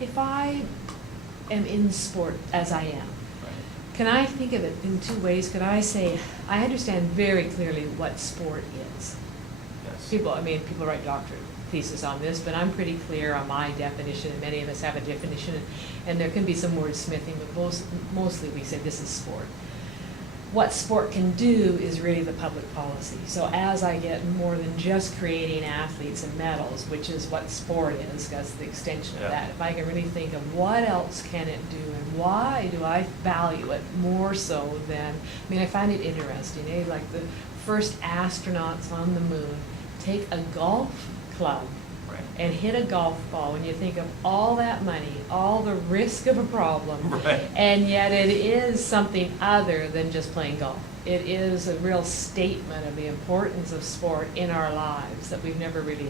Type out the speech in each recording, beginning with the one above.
if I am in sport as I am, can I think of it in two ways? Could I say, I understand very clearly what sport is. Yes. People write doctorate thesis on this, but I'm pretty clear on my definition, and many of us have a definition, and there can be some wordsmithing, but mostly we say this is sport. What sport can do is really the public policy. So as I get more than just creating athletes and medals, which is what sport is, that's the extension of that, if I can really think of what else can it do and why do I value it more so than, I find it interesting, like the first astronauts on the moon take a golf club and hit a golf ball, when you think of all that money, all the risk of a problem, and yet it is something other than just playing golf. It is a real statement of the importance of sport in our lives that we've never really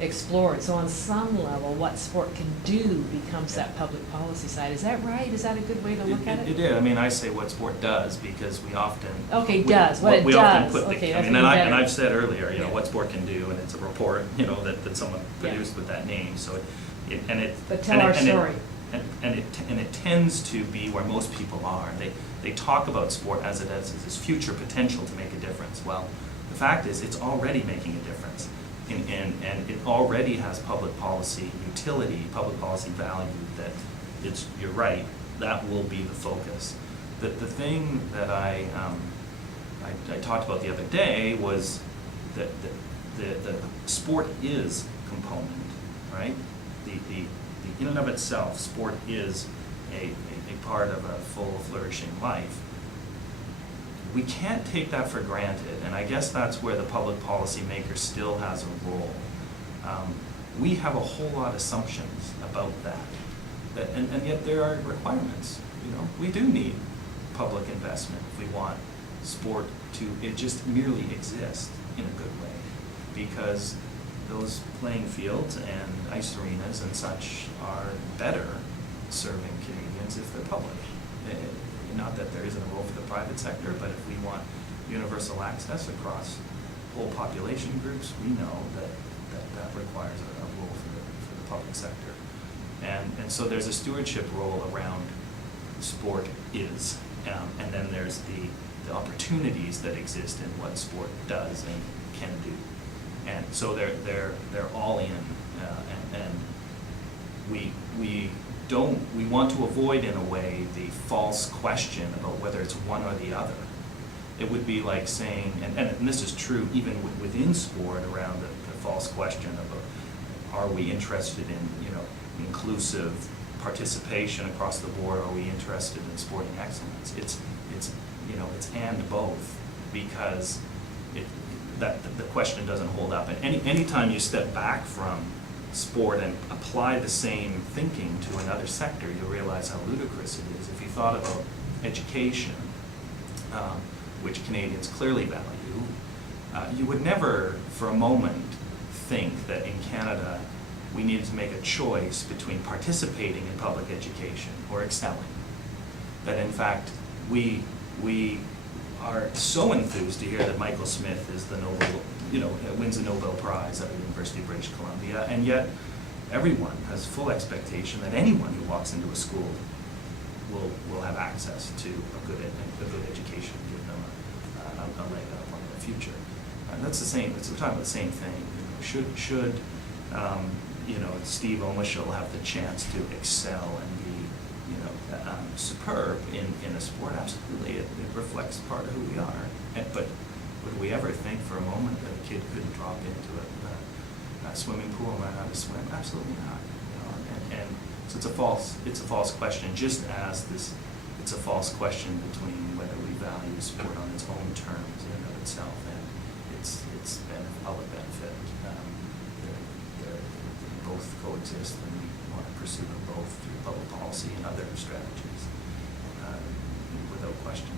explored. So on some level, what sport can do becomes that public policy side. Is that right? Is that a good way to look at it? It is. I say what sport does because we often what it we does. Often put Okay, and I've said earlier, what sport can do, and it's a report, that someone produced with that name. So But tell our story. And it tends to be where most people are. They talk about sport as it has this future potential to make a difference. Well, the fact is, it's already making a difference. And it already has public policy utility, public policy value that you're right, that will be the focus. The thing that I talked about the other day was that the sport is component, right? The in and of itself, sport is a part of a full, flourishing life. We can't take that for granted, and I guess that's where the public policy maker still has a role. We have a whole lot of assumptions about that, and yet there are requirements. We do need public investment if we want sport to just merely exist in a good way, because those playing fields and ice arenas and such are better serving Canadians if they're public. Not that there isn't a role for the private sector, but if we want universal access across whole population groups, we know that requires a role for the public sector. And so there's a stewardship role around sport is, and then there's the opportunities that exist in what sport does and can do. And so they're all in, and we want to avoid, in a way, the false question about whether it's one or the other. It would be like saying, and this is true even within sport, around the false question about, are we interested in inclusive participation across the board? Are we interested in sporting excellence? It's and both, because the question doesn't hold up. And anytime you step back from sport and apply the same thinking to another sector, you'll realize how ludicrous it is. If you thought about education, which Canadians clearly value, you would never for a moment think that in Canada we needed to make a choice between participating in public education or excelling. That in fact we are so enthused to hear that Michael Smith is the wins a Nobel Prize at the University of British Columbia, and yet everyone has full expectation that anyone who walks into a school will have access to a good education, give them a leg up on their future. And that's the same. We're talking about the same thing. Should Steve Omashal have the chance to excel and be superb in a sport? Absolutely, it reflects part of who we are. But would we ever think for a moment that a kid couldn't drop into a swimming pool and learn how to swim? Absolutely not. And so it's a false question. Just as it's a false question between whether we value sport on its own terms in and of itself and its public benefit. They both coexist, and we want to pursue them both through public policy and other strategies, without question.